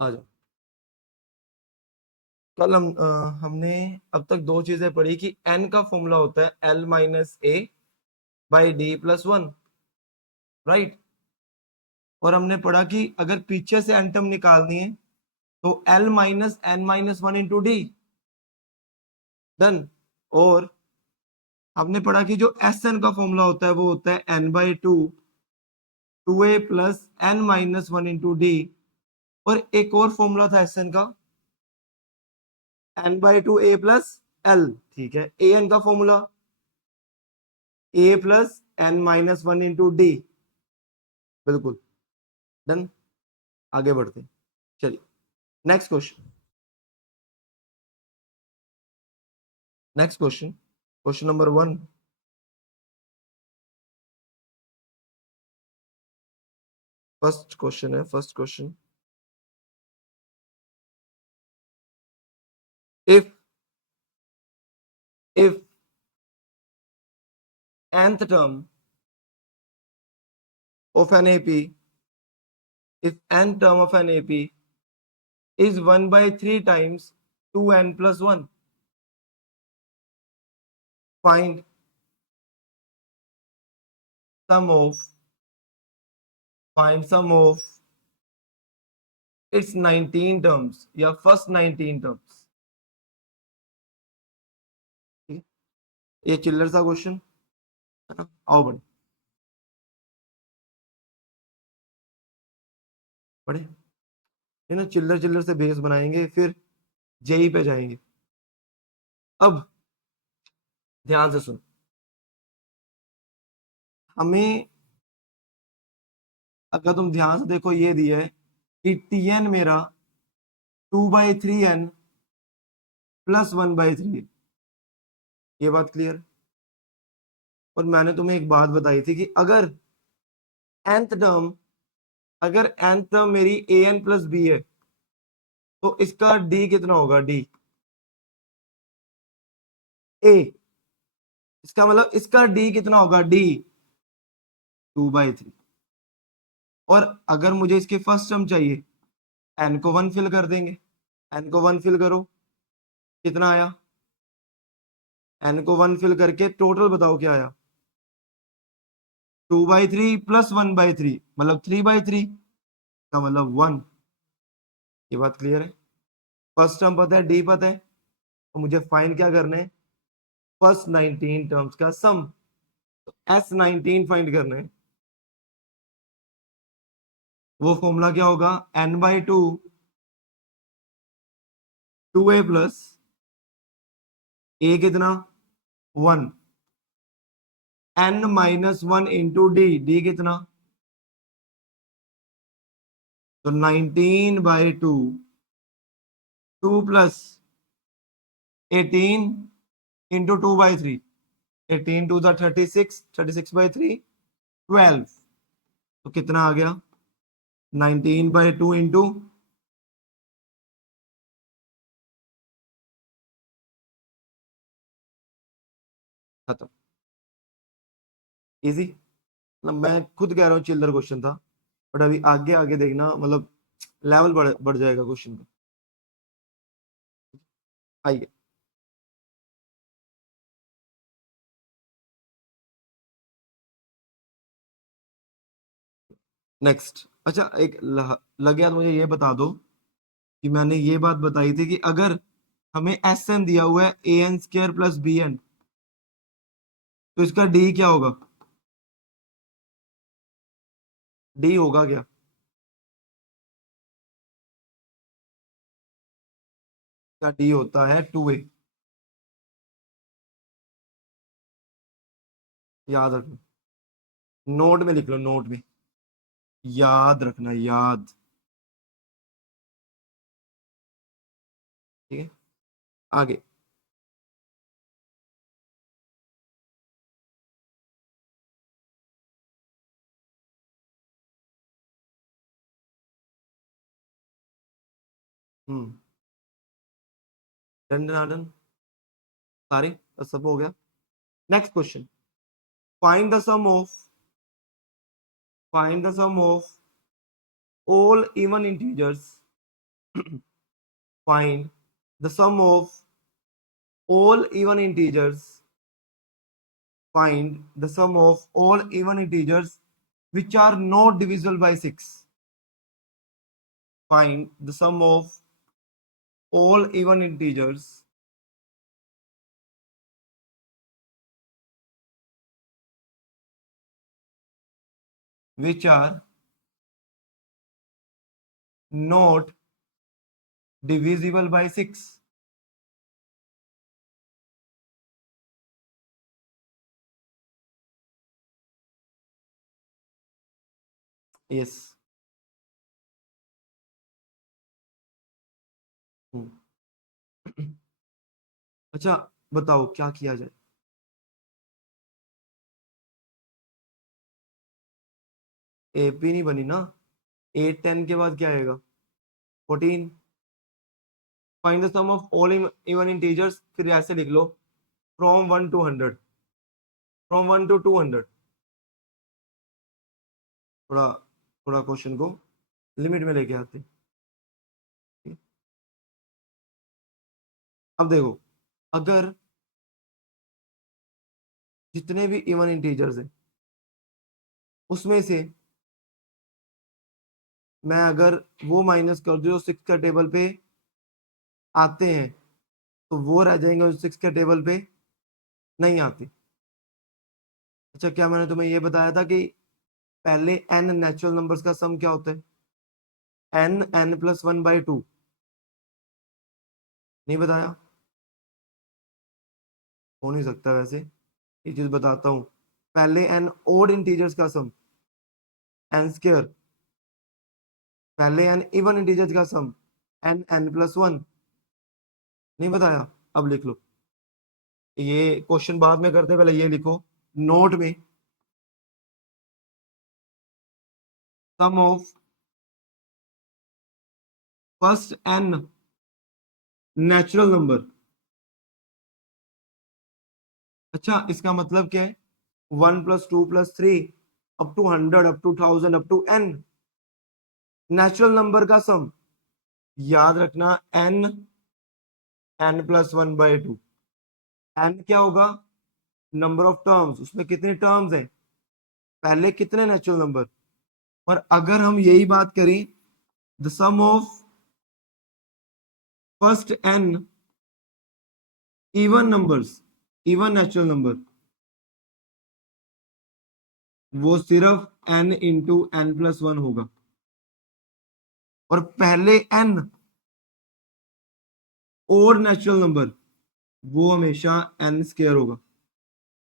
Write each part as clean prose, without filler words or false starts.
आ जाओ। कल हमने अब तक दो चीजें पढ़ी कि n का फॉर्मूला होता है l minus A by D plus one, right. और हमने पढ़ा कि अगर पीछे से n टर्म निकालनी है तो l minus n minus one into D, done. और हमने पढ़ा कि जो Sn का फॉर्मूला होता है वो होता है n by two a plus n minus one into d. और एक और फॉर्मूला था Sn का, n by two a plus l, ठीक है। an का formula a plus n minus one into d, बिल्कुल डन। आगे बढ़ते हैं, चलिए next question. Next question, question number one. First question है, first question. If nth term of an AP, if n term of an AP is 1 by 3 times 2n plus 1, find sum of its 19 terms या first 19 terms। ठीक है, ये चिल्लर सा question है ना। आओ बढ़े पढ़े, ये ना चिल्लर चिल्लर से बेस बनाएंगे फिर जेई पे जाएंगे। अब ध्यान से सुन, हमें अगर तुम ध्यान से देखो ये दिया है कि टी एन मेरा 2/3n प्लस 1/3, ये बात क्लियर। और मैंने तुम्हें एक बात बताई थी कि अगर nth टर्म, अगर nth टर्म मेरी ए एन प्लस बी है तो इसका डी कितना होगा, डी ए, इसका मतलब इसका डी कितना होगा, डी 2/3। और अगर मुझे इसके फर्स्ट टर्म चाहिए, एन को 1 फिल कर देंगे। एन को 1 फिल करो, कितना आया, एन को 1 फिल करके टोटल बताओ क्या आया, 2/3 प्लस 1/3 मतलब 3/3 का मतलब 1। ये बात क्लियर है। फर्स्ट टर्म पता है, डी पता है, तो मुझे फाइंड क्या करना है, फर्स्ट 19 टर्म्स का सम। तो S19 फाइंड करना है। वो फॉर्मूला क्या होगा, n/2 2a प्लस ए कितना 1, n minus one into D, D कितना, तो 19/2 2 प्लस 18 इंटू 2/3, 18 2 36, 36/3 12, तो कितना आ गया 19/2 इंटू, खत्म, इजी। मतलब मैं खुद कह रहा हूँ चिल्लर क्वेश्चन था, बट अभी आगे आगे देखना, मतलब लेवल बढ़ जाएगा क्वेश्चन का। आइए नेक्स्ट। अच्छा एक लग गया तो मुझे ये बता दो कि मैंने ये बात बताई थी कि अगर हमें एस एन दिया हुआ है a n square plus b n, तो इसका डी क्या होगा, डी होगा क्या, इसका डी होता है 2a। याद रखना, नोट में लिख लो, नोट में याद रखना, याद। ठीक है, आगे। हम्म, डन डन डन, सारे सब हो गया। Next question, find the sum of find the sum of all even integers find the sum of all even integers. Find the sum of all even integers which are not divisible by 6. Find the sum of all even integers which are not divisible by 6. Yes. अच्छा, बताओ क्या किया जाए? AP नहीं बनी ना। 8 10 के बाद क्या आएगा? 14. Find the sum of all even integers, फिर ऐसे लिख लो, फ्रॉम 1 to 100, फ्रॉम 1 to 200। थोड़ा थोड़ा क्वेश्चन को लिमिट में लेके आते। अब देखो, अगर जितने भी इवन इंटीजर्स हैं उसमें से मैं अगर वो माइनस कर दूं जो 6 का टेबल पे आते हैं, तो वो रह जाएंगे जो 6 के टेबल पे नहीं आते। अच्छा, क्या मैंने तुम्हें ये बताया था कि पहले n नेचुरल नंबर्स का सम क्या होता है? n+1/2। नहीं बताया? हो नहीं सकता वैसे, ये चीज बताता हूँ। पहले n ओड इंटीजर्स का सम n²। पहले n इवन इंटीजर्स का सम n+1। नहीं बताया? अब लिख लो, ये क्वेश्चन बाद में करते हैं, पहले ये लिखो नोट में, sum of first n natural number. अच्छा, इसका मतलब क्या है? 1+2+3 up to 100 up to 1000 up to n natural number का सम। याद रखना, n+1/2। n क्या होगा? नंबर ऑफ टर्म्स, उसमें कितने टर्म्स हैं, पहले कितने नेचुरल नंबर। और अगर हम यही बात करें, the sum of first n even numbers, even natural number, वो सिर्फ n इंटू n+1 होगा। और पहले n और नेचुरल नंबर, वो हमेशा n² होगा।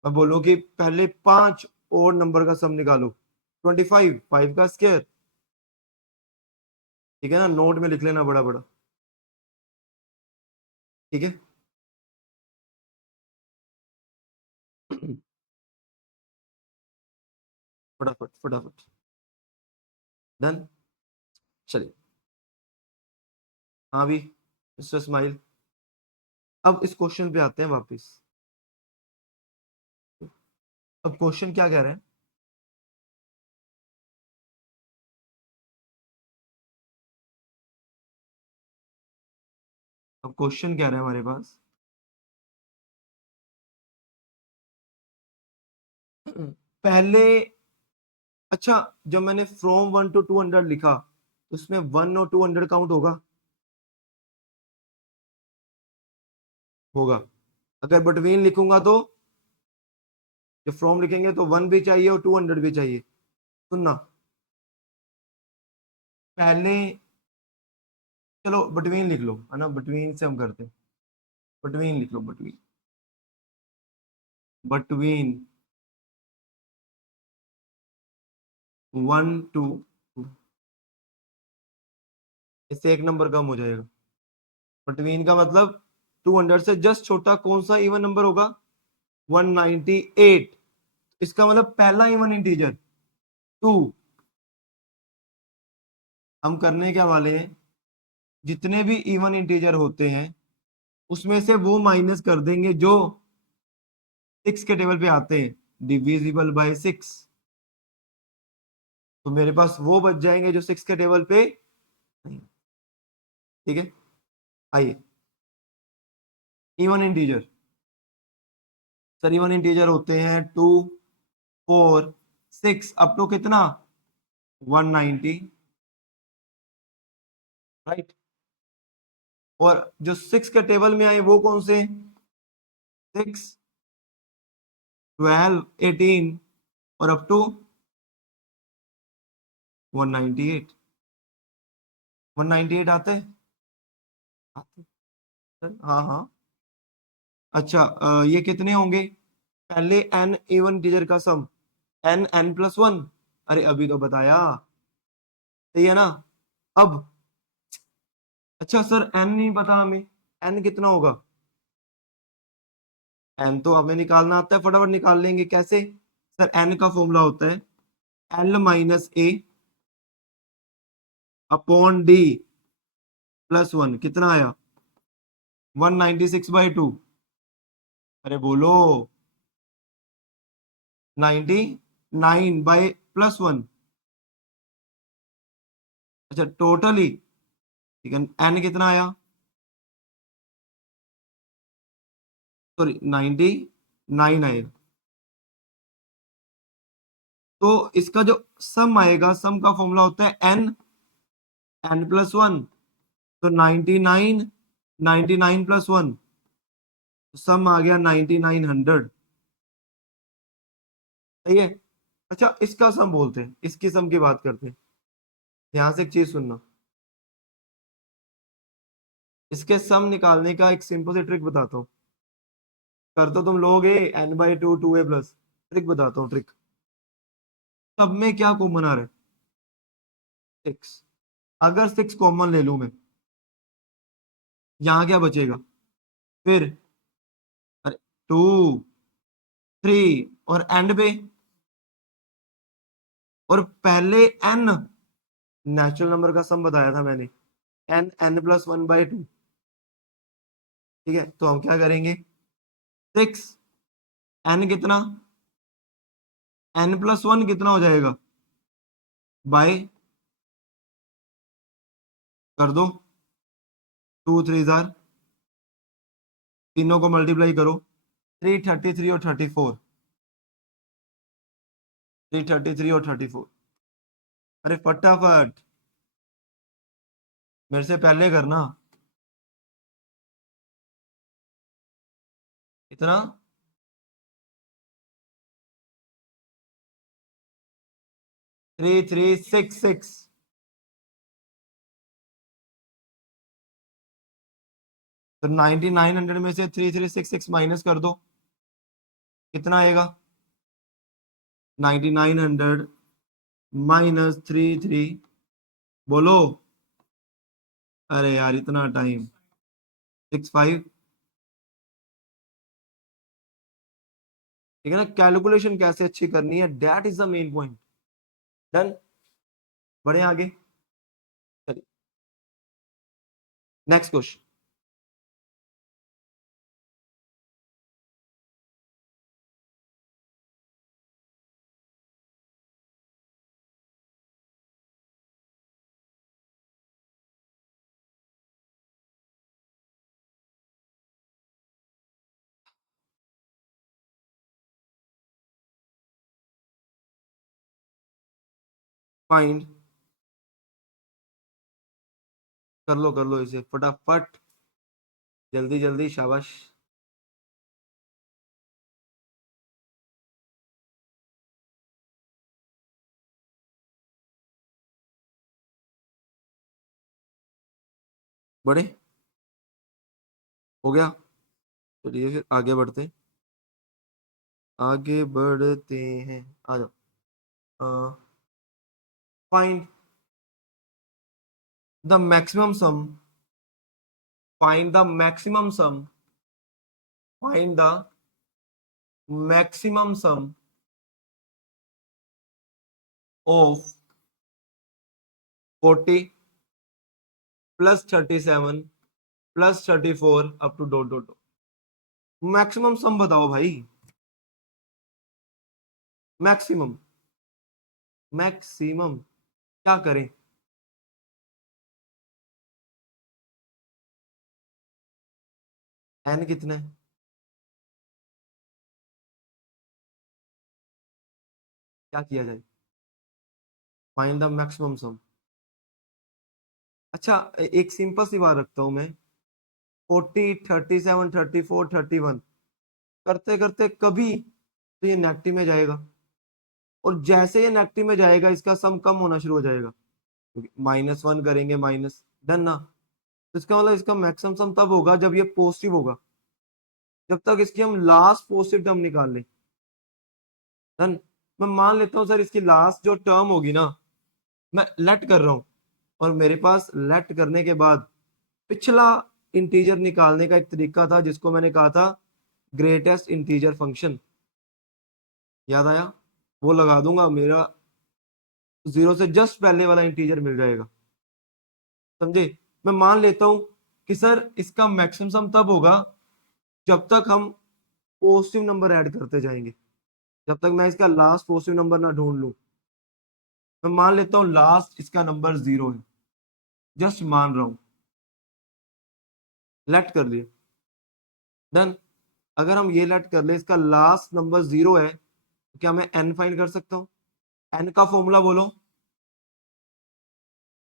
अब बोलो कि पहले 5 और नंबर का सम निकालो, 25, 5 का स्क्वायर। ठीक है ना, नोट में लिख लेना बड़ा बड़ा। ठीक है। फटाफट फटाफट, डन। चलिए, हाँ भी मिस्टर स्माइल, अब इस क्वेश्चन पे आते हैं वापस। अब क्वेश्चन क्या कह रहे हैं? अब क्वेश्चन क्या रहे हैं हमारे पास? पहले, अच्छा, जब मैंने फ्रॉम 1 to 200 लिखा, तो उसमें 1 और 200 काउंट होगा? होगा। अगर बिटवीन लिखूंगा तो, जब फ्रॉम लिखेंगे तो 1 भी चाहिए और 200 भी चाहिए। सुनना, पहले, चलो बिटवीन लिख लो, है ना, बिटवीन से हम करते हैं। बिटवीन लिख लो, बिटवीन, बिटवीन 1 to 2, इससे एक नंबर कम हो जाएगा। बिटवीन का मतलब 200 से जस्ट छोटा कौन सा इवन नंबर होगा? 198। इसका मतलब पहला इवन इंटीजर 2। हम करने क्या वाले हैं, जितने भी इवन इंटीजर होते हैं उसमें से वो माइनस कर देंगे जो 6 के टेबल पे आते हैं, डिविजिबल बाय 6। तो मेरे पास वो बच जाएंगे जो 6 के टेबल पे नहीं। ठीक है, आइए even integer. Sir even integer होते हैं 2, 4, 6 अप टू कितना 190, राइट। और जो 6 के टेबल में आए वो कौन से 6, 12, 18 और अप टू 198, 198 आते हैं? आते हैं। हाँ हाँ। अच्छा ये कितने होंगे? पहले एन इवन इंटीजर का सम एन एन प्लस वन। अरे अभी तो बताया, सही है ना। अब अच्छा सर एन नहीं पता हमें, एन कितना होगा? एन तो हमें निकालना आता है, फटाफट निकाल लेंगे। कैसे? सर एन का फॉर्मूला होता है एल माइनस ए अपॉन डी प्लस वन। कितना आया? 196/2। अरे बोलो 99 बाई +1। अच्छा टोटली, ठीक है। एन कितना आया? सॉरी 99 आएगा। तो इसका जो सम आएगा, सम का फॉर्मूला होता है एन एन प्लस वन। तो 99, 99 प्लस वन, सम आ गया 9900। सही है। अच्छा इसका सम बोलते हैं, इसकी सम की बात करते हैं। ध्यान से एक चीज सुनना, इसके सम निकालने का एक सिंपल सी ट्रिक बताता हूँ। कर तो तुम लोगे n/2 2a प्लस। ट्रिक बताता हूँ, ट्रिक। सब में क्या कॉमन आ रहा है? 6। अगर 6 कॉमन ले लूं मैं, यहां क्या बचेगा फिर? अरे 2, 3 और एंड पे, और पहले n नेचुरल नंबर का सम बताया था मैंने, एन एन प्लस 1/2। ठीक है, तो हम क्या करेंगे? 6 एन कितना, n+1 कितना हो जाएगा बाय, कर दो 2 3 जार, तीनों को मल्टीप्लाई करो। 333 और 34, 333 और 34। अरे फटाफट मेरे से पहले करना। इतना 3366। तो 9900 में से 3366 माइनस कर दो, कितना आएगा? 9900 -33, बोलो। अरे यार इतना टाइम, 65। ठीक है ना, कैलकुलेशन कैसे अच्छी करनी है, that is the main point. Done. बढ़े आगे, चलिए नेक्स्ट क्वेश्चन। फाइंड, कर लो इसे फटाफट, जल्दी जल्दी, शाबाश। बढ़े, हो गया। चलिए फिर आगे बढ़ते हैं, आगे बढ़ते हैं। आ जाओ। Find the maximum some, find the maximum some, find the maximum some of 40 +37 +34 up to dot dot. Maximum सम बताओ भाई, मैक्सिमम, मैक्सिमम क्या करें? एन कितना है, क्या किया जाए, फाइंड द मैक्सिमम सम। अच्छा एक सिंपल सी बात रखता हूं मैं, 40 37 34 31 करते करते कभी तो ये नेगेटिव में जाएगा, और जैसे ये नेगेटिव में जाएगा इसका सम कम होना शुरू हो जाएगा, -1 करेंगे माइनस, डन ना। तो इसका मतलब इसका मैक्सिमम सम तब होगा जब ये पॉजिटिव होगा, जब तक इसकी हम लास्ट पॉजिटिव टर्म निकाल लें, डन। मैं मान लेता हूँ सर इसकी लास्ट जो टर्म होगी ना, मैं लेट कर रहा हूँ, और मेरे पास लेट करने के बाद पिछला इंटीजर निकालने का एक तरीका था जिसको मैंने कहा था ग्रेटेस्ट इंटीजर फंक्शन, याद आया, वो लगा दूंगा, मेरा जीरो से जस्ट पहले वाला इंटीजर मिल जाएगा, समझे। मैं मान लेता हूं कि सर इसका मैक्सिमम सम तब होगा जब तक हम पॉजिटिव नंबर ऐड करते जाएंगे, जब तक मैं इसका लास्ट पॉजिटिव नंबर ना ढूंढ लूं। मैं मान लेता हूं लास्ट इसका नंबर 0 है, जस्ट मान रहा हूं, लेट कर लिए, डन। अगर हम ये लेट कर ले इसका लास्ट नंबर 0 है, तो क्या मैं एन फाइंड कर सकता हूं। एन का फॉर्मूला बोलो,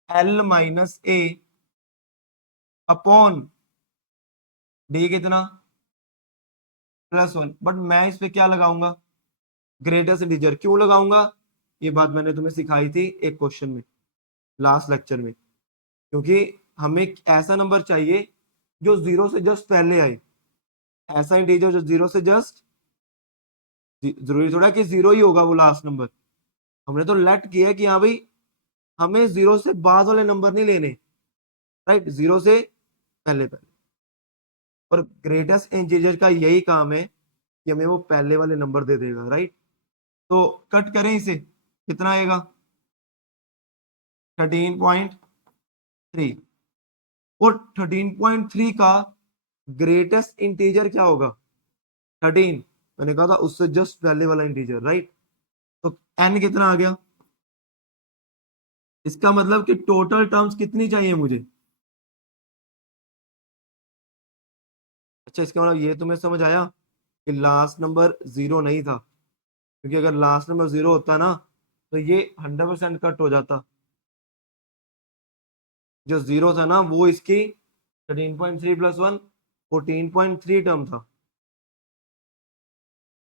L - A अपॉन डी कितना, +1, बट मैं इस पे क्या लगाऊंगा, ग्रेटेस्ट इंटीजर। क्यों लगाऊंगा, ये बात मैंने तुम्हें सिखाई थी एक क्वेश्चन में, लास्ट लेक्चर में, क्योंकि हमें एक ऐसा नंबर चाहिए जो 0 से जस्ट पहले आए, ऐसा इंटीजर जो 0 से जस्ट, जरूरी थोड़ा कि 0 ही होगा वो लास्ट नंबर, हमने तो लेट किया है कि हाँ भाई हमें 0 से बाद वाले नंबर नहीं लेने, राइट, 0 से पहले पहले। और ग्रेटेस्ट इंटीजर का यही काम है कि हमें वो पहले वाले नंबर दे देगा, राइट। तो कट करें इसे, कितना आएगा, 13.3, और 13.3 का ग्रेटेस्ट इंटीजर क्या होगा, 13, मैंने कहा था उससे जस्ट पहले वाला इंटीजर, राइट। तो एन कितना आ गया, इसका मतलब कि टोटल टर्म्स कितनी चाहिए मुझे। अच्छा इसका मतलब ये तुम्हें समझ आया कि लास्ट नंबर 0 नहीं था, क्योंकि अगर लास्ट नंबर 0 होता ना तो ये 100% कट हो जाता, जो 0 था ना वो इसकी 13.3 + 1 14.3 टर्म था,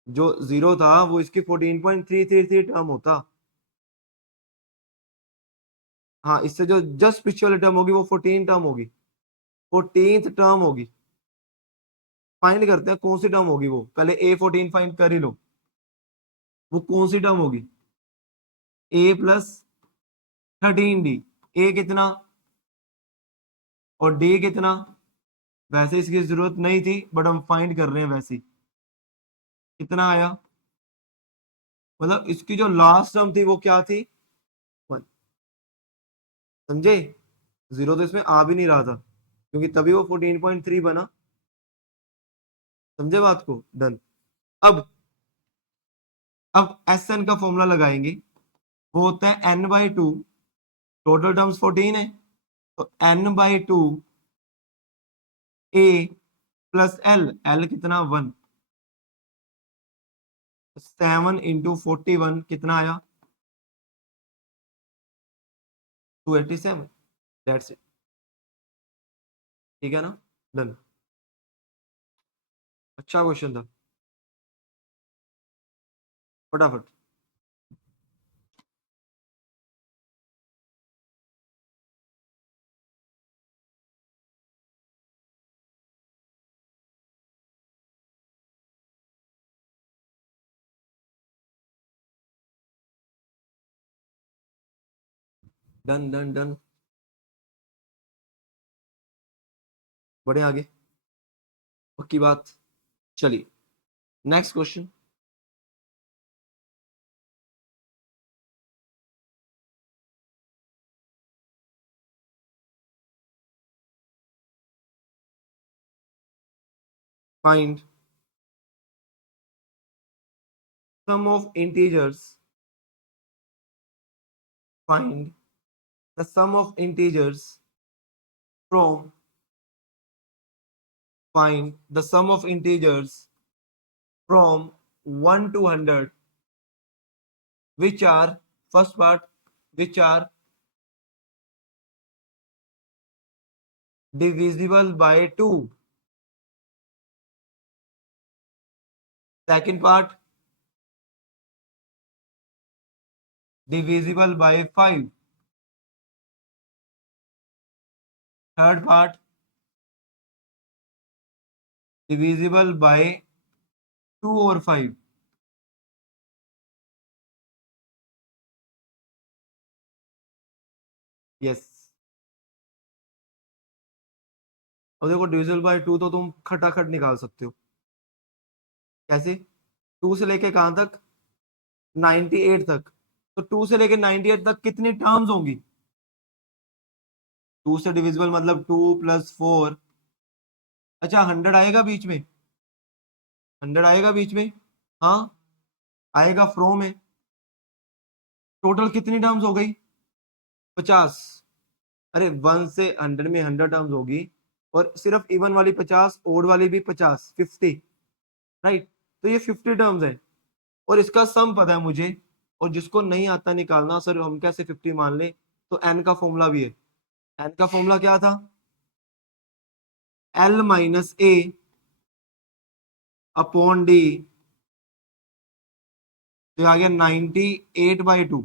जो 0 था वो इसकी 14.333 टर्म होता। हाँ इससे जो जस्ट पीछे वाली टर्म होगी वो 14 टर्म होगी, 14th टर्म होगी। फाइंड करते हैं कौन सी टर्म होगी, वो पहले A14 फाइंड कर ही लो, वो कौन सी टर्म होगी, A + 13D। ए कितना और डी कितना, वैसे इसकी जरूरत नहीं थी बट हम फाइंड कर रहे हैं वैसे ही। कितना आया, मतलब इसकी जो लास्ट टर्म थी वो क्या थी, 1, समझे। 0 तो इसमें आ भी नहीं रहा था, क्योंकि तभी वो 14.3 बना, समझे बात को, डन। अब एस एन का फॉर्मूला लगाएंगे, वो होता है n/2, टोटल टर्म्स 14 है, तो n/2 a + l कितना 1, 7 × 41 कितना आया, 287, दैट्स इट, ठीक है ना, डन। अच्छा क्वेश्चन था, फटाफट। डन डन डन, बढ़े आगे, पक्की बात। चलिए next question. Find sum of integers, find the sum of integers from find the sum of integers from 1 to 100 which are, first part, which are divisible by 2. Second part, divisible by 5. Third part, divisible by 2 or 5. Yes. और देखो divisible by 2 तो तुम खटाखट निकाल सकते हो। कैसे? 2 से लेके कहां तक? 98 तक। तो 2 से लेके 98 तक कितनी टर्म्स होंगी? 2 से डिविजिबल मतलब 2 + 4। अच्छा 100 आएगा बीच में? 100 आएगा बीच में? हाँ आएगा, फ्रो में। टोटल कितनी टर्म्स हो गई? 50। अरे 1 से 100 में 100 टर्म्स होगी, और सिर्फ इवन वाली 50, ओड वाली भी 50, 50, राइट। तो ये 50 टर्म्स है, और इसका सम पता है मुझे। और जिसको नहीं आता निकालना, सर हम कैसे 50 मान ले, तो एन का फॉर्मूला भी है। एन का फॉर्मूला क्या था? L - A अपॉन डी, तो आ गया 98/2।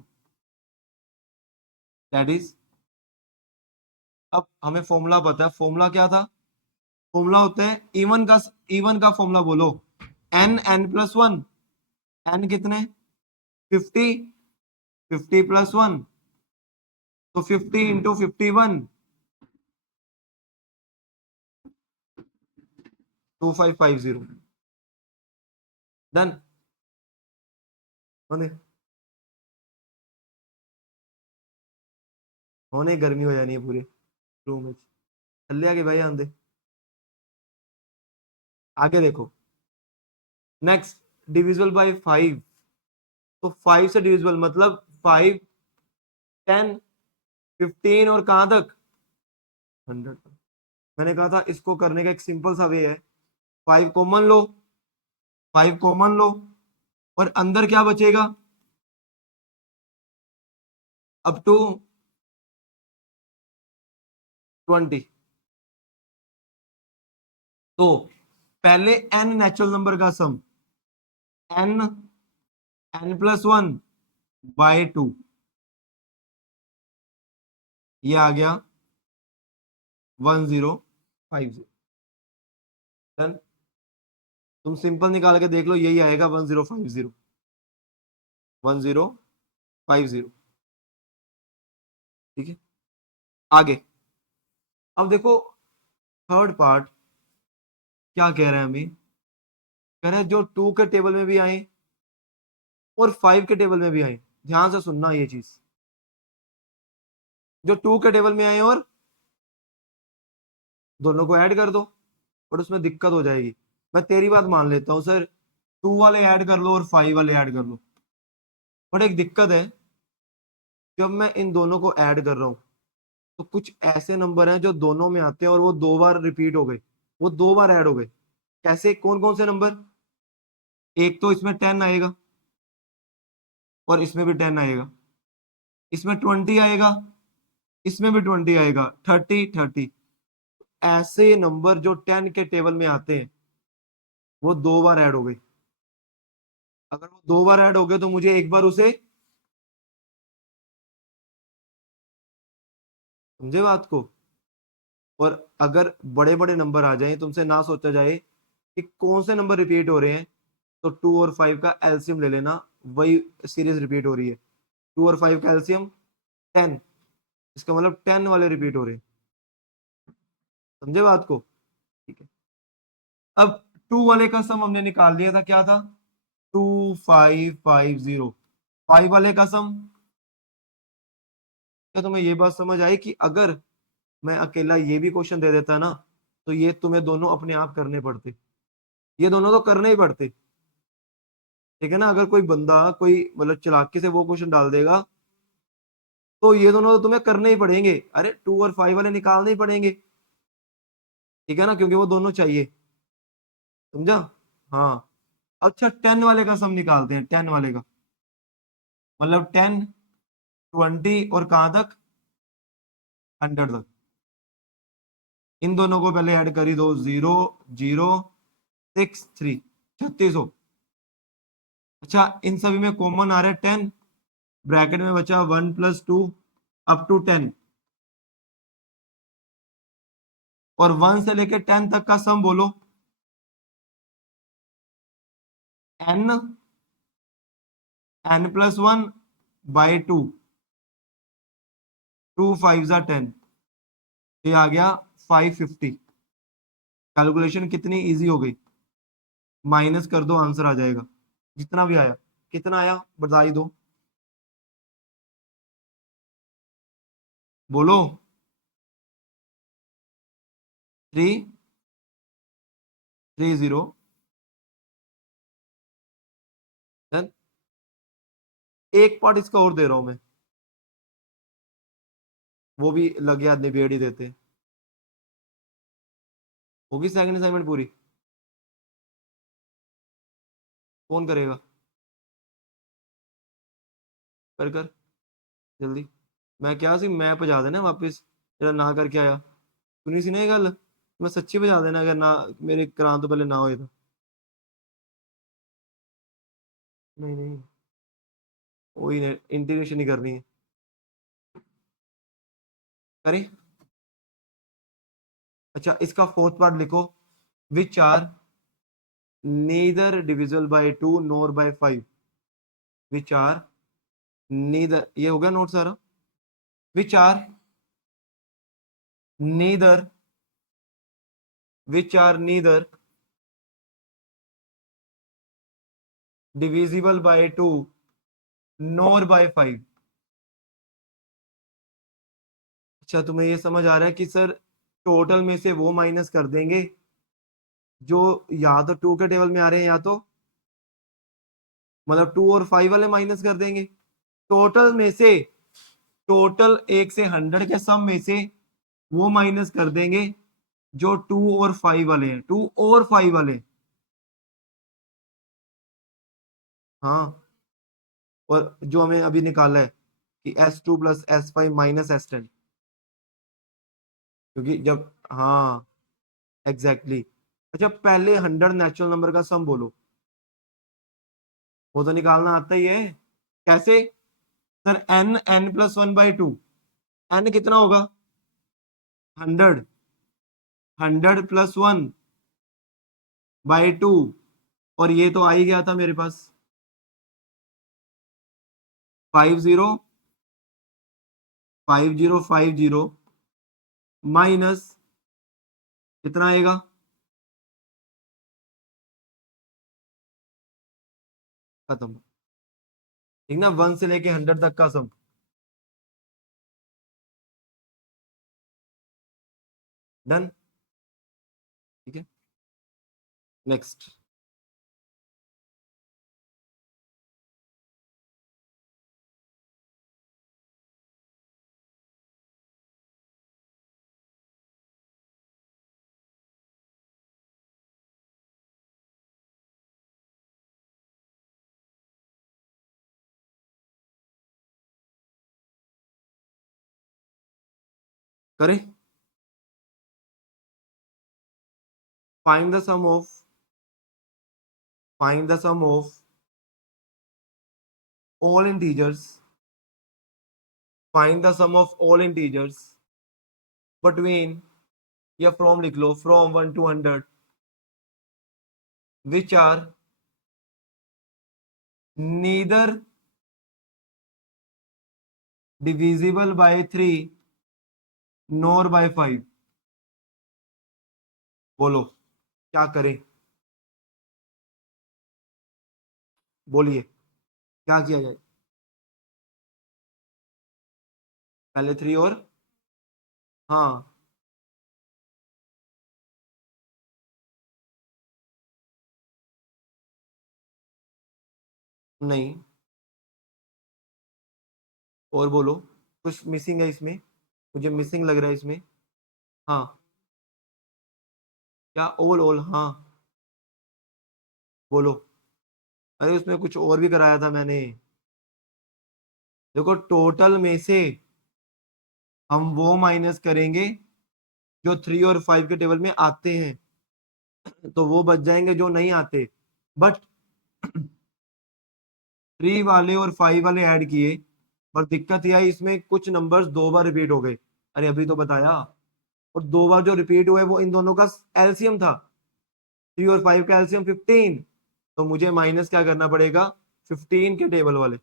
दैट इज, अब हमें फॉर्मूला पता है। फॉर्मूला क्या था? फॉर्मूला होता है इवन का फॉर्मूला बोलो। n+1। n कितने? 50। 50 + 1, तो 50 × 51, 2550। डन। होने गर्मी हो जानी है पूरे रूम में। चल आगे भाई, आंदे आगे देखो। Next, divisible by 5। तो 5 से डिविजिबल मतलब 5, 10, 15 और कहां तक? 100 तक। मैंने कहा था इसको करने का एक सिंपल सा वे है। 5 कॉमन लो, 5 कॉमन लो, और अंदर क्या बचेगा? Up to 20। तो पहले n नेचुरल नंबर का सम, n n+1/2, ये आ गया 1050। डन। तुम सिंपल निकाल के देख लो, यही आएगा 1050। 1050। ठीक है, आगे। अब देखो थर्ड पार्ट क्या कह रहे हैं हमें। कह रहे हैं जो 2 के टेबल में भी आए और 5 के टेबल में भी आए। ध्यान से सुनना ये चीज, जो 2 के टेबल में आए और दोनों को ऐड कर दो, और उसमें दिक्कत हो जाएगी। मैं तेरी बात मान लेता हूं सर, 2 वाले ऐड कर लो और 5 वाले ऐड कर लो, बट एक दिक्कत है। जब मैं इन दोनों को ऐड कर रहा हूं, तो कुछ ऐसे नंबर हैं जो दोनों में आते हैं और वो 2 बार रिपीट हो गए, वो 2 बार ऐड हो गए। कैसे? कौन कौन से नंबर? एक तो इसमें 10 आएगा, और इसमें भी 10 आएगा, इसमें 20 आएगा, इसमें भी 20 आएगा, 30, 30। ऐसे नंबर जो 10 के टेबल में आते हैं, वो 2 बार ऐड हो गए। अगर वो 2 बार ऐड हो गए, तो मुझे एक बार उसे, समझे बात को? और अगर बड़े बड़े नंबर आ जाएं, तुमसे ना सोचा जाए कि कौन से नंबर रिपीट हो रहे हैं, तो 2 और 5 का एलसीएम ले लेना, वही सीरीज रिपीट हो रही है। 2 और 5 का एलसीएम 10, इसका मतलब 10 वाले रिपीट हो रहे हैं। समझे बात को? ठीक है। अब 2 वाले का सम हमने निकाल लिया था, क्या था? 2550। 5 वाले का सम, क्या तुम्हें ये बात समझ आई कि अगर मैं अकेला ये भी क्वेश्चन दे देता ना, तो ये तुम्हें दोनों अपने आप करने पड़ते। ये दोनों तो करने ही पड़ते। ठीक है ना? अगर कोई बंदा कोई मतलब चालाकी से वो क्वेश्चन डाल देगा, तो ये दोनों तो तुम्हें करने ही पड़ेंगे। अरे 2 और 5 वाले निकालने ही पड़ेंगे। ठीक है ना? क्योंकि वो दोनों चाहिए। समझा? हाँ। अच्छा 10 वाले का सम निकालते हैं, 10 वाले का मतलब 10, 20 और कहाँ तक, 100 तक। इन दोनों को पहले ऐड कर ही दो, 0 0 6 3, 3600। अच्छा इन सभी में कॉमन आ रहा है 10, ब्रैकेट में बचा 1 + 2 अप टू 10, और 1 से लेके 10 तक का सम बोलो। n n+1/2, 2 5 जा 10, ये आ गया 550। कैलकुलेशन कितनी इजी हो गई, माइनस कर दो आंसर आ जाएगा, जितना भी आया। कितना आया बता ही दो, बोलो। 330। Then, एक पार्ट इसका और दे रहा हूं मैं, वो भी लगे हाथ निबेड़ ही देते। होगी सेकंड असाइनमेंट पूरी? कौन करेगा? कर कर जल्दी। मैं क्या सी मैं पजा देना वापस, तेरा ना करके आया, सुनी सी ना ये गल, मैं सच्ची पजा देना अगर ना मेरे करान तो पहले ना होए तो। नहीं नहीं, वही इंटीग्रेशन नहीं करनी है, करें। अच्छा इसका फोर्थ पार्ट लिखो, which are neither divisible by 2 nor by 5, which are neither, ये हो गया नोट सारा, which are neither, which are neither divisible by 2 nor by 5। अच्छा तुम्हें ये समझ आ रहा है कि सर टोटल में से वो माइनस कर देंगे जो या तो 2 के टेबल में आ रहे हैं, या तो मतलब 2 और 5 वाले माइनस कर देंगे टोटल में से, टोटल 1 से 100 के सम में से वो माइनस कर देंगे जो 2 और 5 वाले हैं, 2 और 5 वाले। हाँ, और जो हमें अभी निकाला है कि S2 + S5 - S10, क्योंकि जब, हाँ एग्जैक्टली exactly। अच्छा पहले 100 नेचुरल नंबर का सम बोलो, वो तो निकालना आता ही है। कैसे? सर n+1/2, n कितना होगा, 100, 100 + 1/2, और ये तो आ ही गया था मेरे पास, 50 50 50 माइनस कितना आएगा, खत्म। ठीक ना, 1 से लेके 100 तक का सम। डन। ठीक है, नेक्स्ट। करें, find the sum of, find the sum of all integers, find the sum of all integers between, या from लिख लो, from 1 to 100, which are neither divisible by 3 nor by 5। बोलो क्या करें, बोलिए क्या किया जाए। पहले 3 और, हाँ, नहीं, और बोलो, कुछ मिसिंग है इसमें, मुझे मिसिंग लग रहा है इसमें। हाँ, क्या, ऑल ऑल, हाँ, बोलो। अरे उसमें कुछ और भी कराया था मैंने। देखो टोटल में से हम वो माइनस करेंगे जो 3 और 5 के टेबल में आते हैं, तो वो बच जाएंगे जो नहीं आते। बट 3 वाले और 5 वाले ऐड किए, पर दिक्कत यह है इसमें कुछ नंबर्स 2 बार रिपीट हो गए। अरे अभी तो बताया। और 2 बार जो रिपीट हुए वो इन दोनों का एलसीएम था। 3 और 5 का एलसीएम 15। तो मुझे माइनस क्या करना पड़ेगा, 15 के टेबल वाले।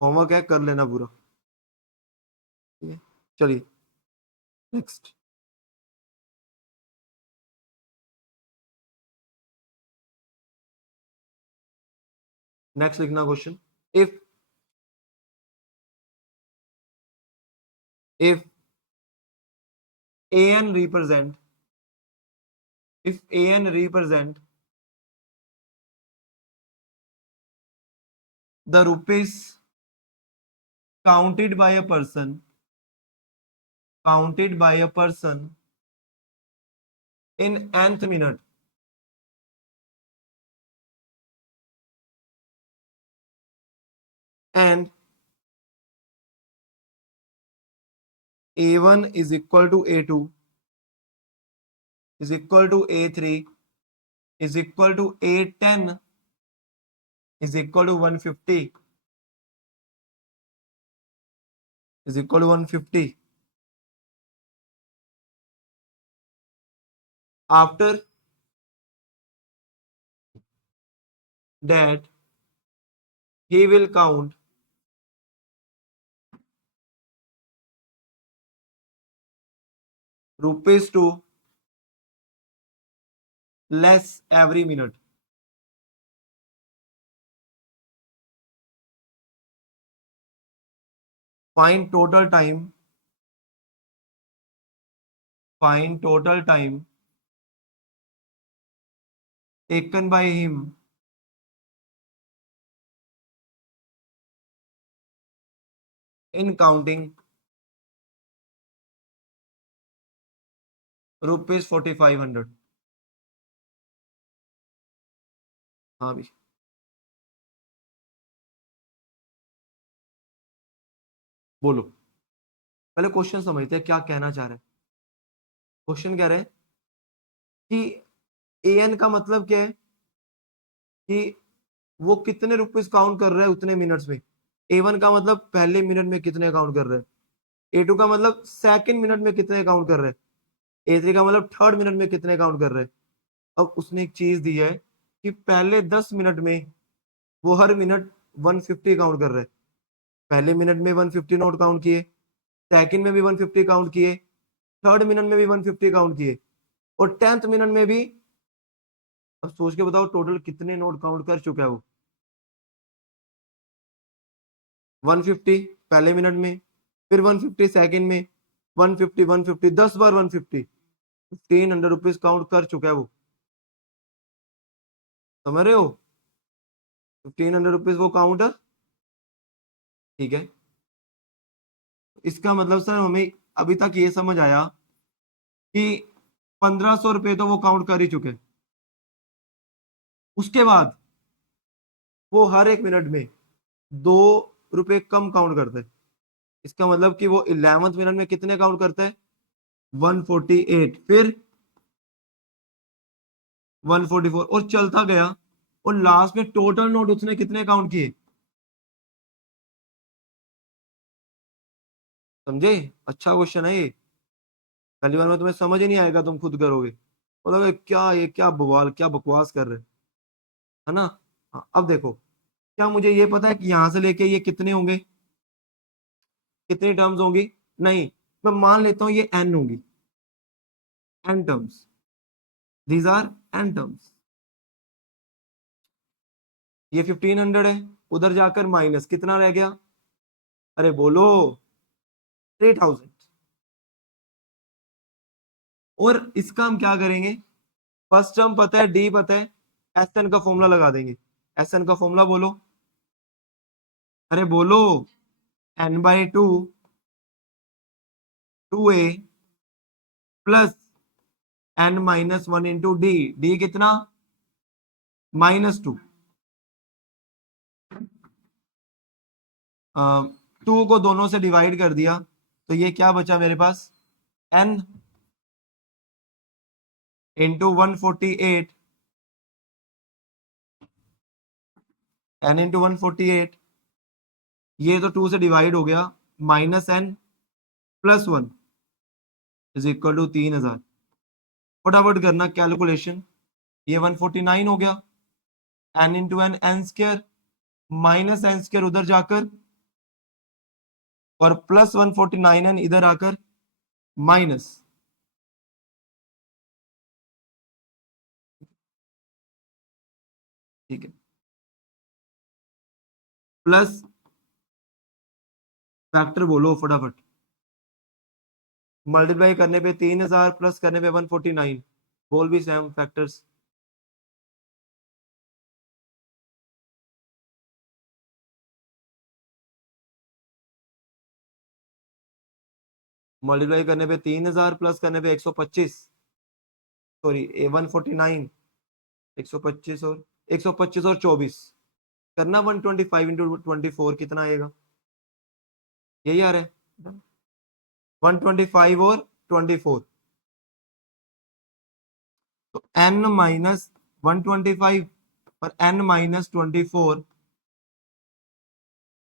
होमवर्क है, कर लेना पूरा। ठीक है? चलिए नेक्स्ट। नेक्स्ट लिखना question. If if an represent if an represent the rupees counted by a person in nth minute, and a1 is equal to a2 is equal to a3 is equal to a10 is equal to 150 is equal to 150, after that he will count rupees to less every minute. Find total time taken by him in counting rupees 4500। हाँ भी। बोलो। पहले question समझते हैं क्या कहना चाह रहे हैं। क्वेश्चन कह रहे हैं कि एन का मतलब क्या है, कि वो कितने रुपीस काउंट कर रहा है उतने मिनट्स में। ए1 का मतलब पहले मिनट में कितने काउंट कर रहे हैं। ए2 का मतलब सेकंड मिनट में कितने काउंट कर रहे हैं। ए3 का मतलब थर्ड मिनट में कितने काउंट कर रहे हैं। अब उसने एक चीज दी है कि पहले 10 मिनट में वो हर मिनट 150 काउंट कर रहे हैं। पहले मिनट में 150 नोट काउंट किए, सेकंड में भी 150 काउंट किए, थर्ड मिनट में भी 150 काउंट किए, और 10th मिनट में भी। अब सोच के बताओ टोटल कितने नोट काउंट कर चुका है वो। 150 पहले मिनट में, फिर 150 सेकंड में, 150 150 10 बार 150, 1500 रुपीज काउंट कर चुका है वो। समझ रहे हो। 1500 रुपीज वो काउंट। ठीक है। इसका मतलब सर हमें अभी तक ये समझ आया कि 1500 रुपये तो वो काउंट कर ही चुके। उसके बाद वो हर एक मिनट में 2 रुपए कम काउंट करते हैं। इसका मतलब कि वो 11th मिनट में कितने काउंट करते हैं, 148, फिर 144, और चलता गया। और लास्ट में टोटल नोट उसने कितने काउंट किए, समझे। अच्छा क्वेश्चन है ये। पहली बार में तुम्हें समझ ही नहीं आएगा, तुम खुद करोगे और लगे क्या ये क्या बवाल क्या बकवास कर रहे हैं, है ना। हाँ, अब देखो, क्या मुझे ये पता है कि यहां से लेके ये कितने होंगे, कितनी टर्म्स होंगी। नहीं, मैं मान लेता हूं ये एन होंगी, n terms, these are n terms. ये 1500 है, उधर जाकर माइनस कितना रह गया, अरे बोलो, 3000। और इसका हम क्या करेंगे, फर्स्ट टर्म पता है, डी पता है, एस एन का फॉर्मूला लगा देंगे। एस एन का फॉर्मूला बोलो, अरे बोलो। n/2 2a plus n-1 into D. D कितना, -2, 2 को दोनों से डिवाइड कर दिया तो ये क्या बचा मेरे पास, n इंटू 148, n इंटू 148, ये तो 2 से डिवाइड हो गया, -n + 1 इज इक्वल टू 3000। फटाफट करना कैलकुलेशन, ये 149 हो गया, n into n n², -n² उधर जाकर और प्लस 149n इधर आकर माइनस, ठीक है, प्लस फैक्टर बोलो फटाफट, मल्टीप्लाई करने पे 3000 प्लस करने पे 149, बोल भी सैम फैक्टर्स। मल्टीप्लाई करने पे 3000 प्लस करने पे 125, सॉरी 149, 125 और 125 और 24 करना, 125 इंटू 24 कितना आएगा, यही आ रहा है 125 और 24, तो n माइनस 125 और n माइनस 24,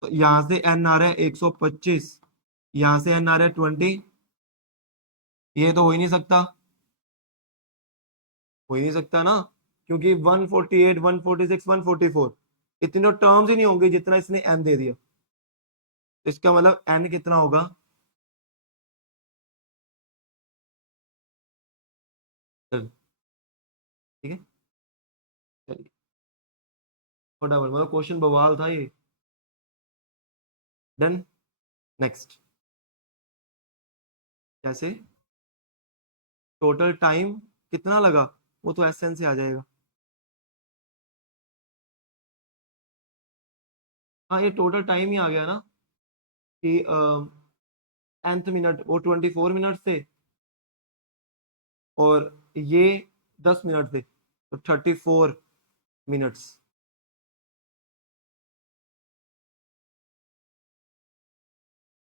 तो यहां से n आ रहा है 125, यहां से n आ रहा है 20, ये तो हो ही नहीं सकता, हो ही नहीं सकता ना, क्योंकि 148, 146, 144 इतने तो टर्म्स ही नहीं होंगे जितना इसने n दे दिया, तो इसका मतलब n कितना होगा, ठीक है, चलिए फटाफट, मतलब क्वेश्चन बवाल था ये। डन, नेक्स्ट, कैसे, टोटल टाइम कितना लगा, वो तो एसएन से आ जाएगा, हाँ ये टोटल टाइम ही आ गया ना, कि nth मिनट वो 24 मिनट थे और ये 10 मिनट थे, तो 34 मिनट्स।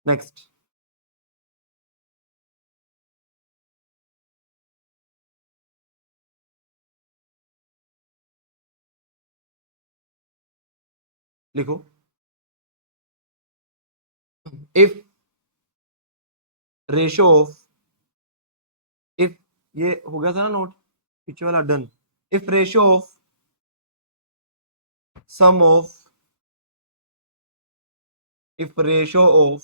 नेक्स्ट, लिखो, इफ रेशो ऑफ, इफ, ये हो गया था ना नोट पीछे वाला, done, if ratio of sum of, if ratio of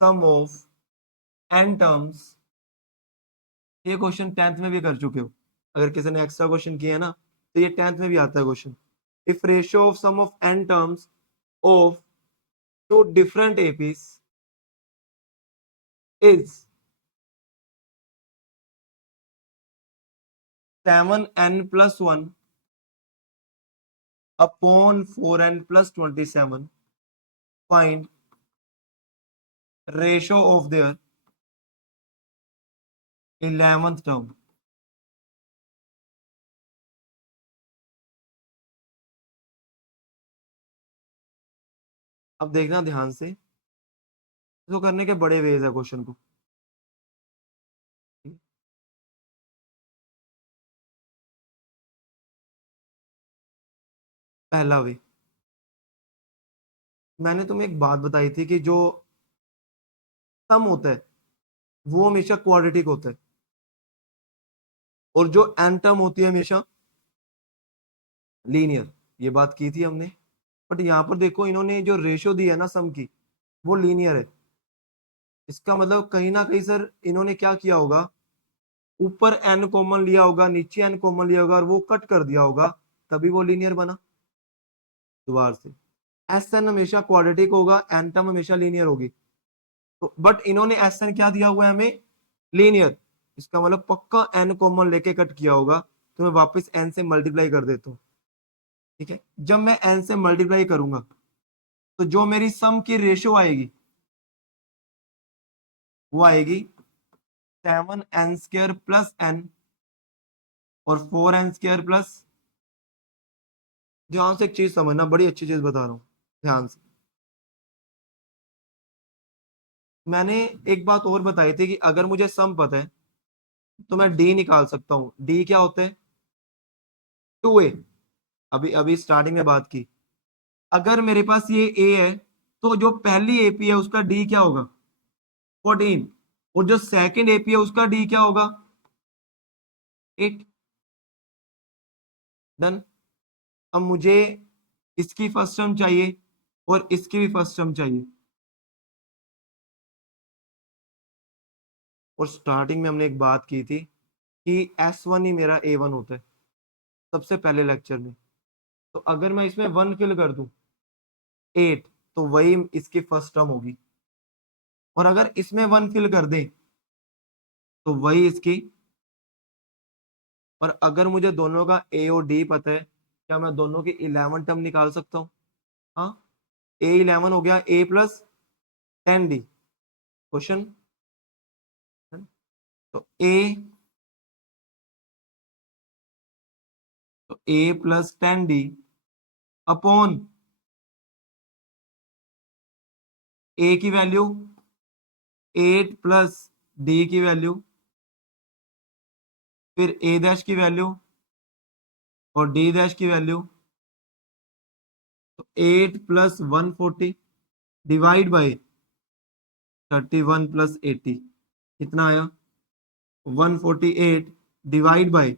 sum of n terms, ये क्वेश्चन 10th में भी कर चुके हो, अगर किसी ने एक्स्ट्रा क्वेश्चन किया है ना, तो ये 10th में भी आता है question, if ratio of sum of n terms of two different APs is 7n+1 upon 4n+27, find ratio of their 11th term. अब देखना ध्यान से, इसको करने के बड़े वेज है क्वेश्चन को, पहला वे, मैंने तुम्हें एक बात बताई थी कि जो सम होता है वो हमेशा क्वाड्रेटिक होता है, और जो एन टर्म होती है हमेशा लीनियर, ये बात की थी हमने, बट यहाँ पर देखो इन्होंने जो रेशियो दी है ना सम की, वो लीनियर है, इसका मतलब कहीं ना कहीं सर इन्होंने क्या किया होगा, ऊपर एन कॉमन लिया होगा, नीचे एन कॉमन लिया होगा और वो कट कर दिया होगा, तभी वो लीनियर बना। दोबारा से, एस एन हमेशा क्वाड्रेटिक होगा, एन टर्म हमेशा लीनियर होगी, तो बट इन्होंने एस एन क्या दिया हुआ है हमें, लीनियर, इसका मतलब पक्का एन कॉमन लेके कट किया होगा, तो मैं वापस एन से मल्टीप्लाई कर देता हूँ, ठीक है, जब मैं एन से मल्टीप्लाई करूंगा तो जो मेरी सम की रेशियो आएगी वो आएगी 7n² + n और 4n² + ध्यान से एक चीज समझना, बड़ी अच्छी चीज बता रहा हूँ, ध्यान से। मैंने एक बात और बताई थी कि अगर मुझे सम पता है तो मैं डी निकाल सकता हूँ। डी क्या होता है? 2a। अभी अभी स्टार्टिंग में बात की, अगर मेरे पास ये ए है तो जो पहली एपी है उसका डी क्या होगा? 14। और जो सेकंड एपी है उसका डी क्या होगा? 8। डन। अब मुझे इसकी फर्स्ट टर्म चाहिए और इसकी भी फर्स्ट टर्म चाहिए। और स्टार्टिंग में हमने एक बात की थी कि S1 ही मेरा A1 होता है, सबसे पहले लेक्चर में। तो अगर मैं इसमें 1 फिल कर दूं 8, तो वही इसकी फर्स्ट टर्म होगी। और अगर इसमें 1 फिल कर दे तो वही इसकी। और अगर मुझे दोनों का ए और डी पता है, क्या मैं दोनों की 11 टर्म निकाल सकता हूँ? हाँ, A11 हो गया A प्लस 10D। क्वेश्चन। तो A plus 10D upon A की वैल्यू 8 प्लस D की वैल्यू, फिर A डैश की वैल्यू और D डैश की वैल्यू। तो 8 प्लस 140 डिवाइड बाई 31 प्लस 80 कितना आया? 148 डिवाइड बाई,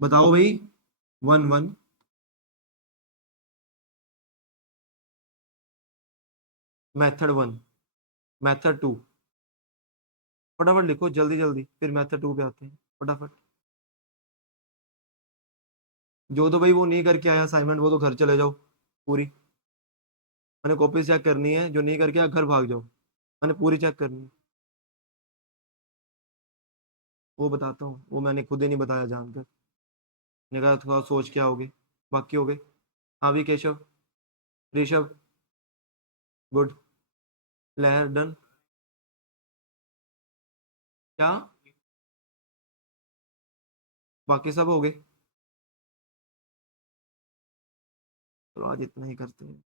बताओ भाई, 1 1। मेथड 1, मेथड 2, फटाफट लिखो जल्दी जल्दी, फिर मेथड 2 पे आते हैं फटाफट। जो तो भाई वो नहीं करके आया असाइनमेंट, वो तो घर चले जाओ पूरी। मैंने कॉपी चेक करनी है, जो नहीं करके आया घर भाग जाओ, मैंने पूरी चेक करनी है। वो बताता हूँ, वो मैंने खुद ही नहीं बताया जानकर। मैंने कहा थोड़ा सोच के आओगे, बाकी हो गए। हाँ भी केशव, ऋषभ, गुड, लहर, डन। क्या? बाकी सब हो गए? चलो आज इतना ही करते हैं।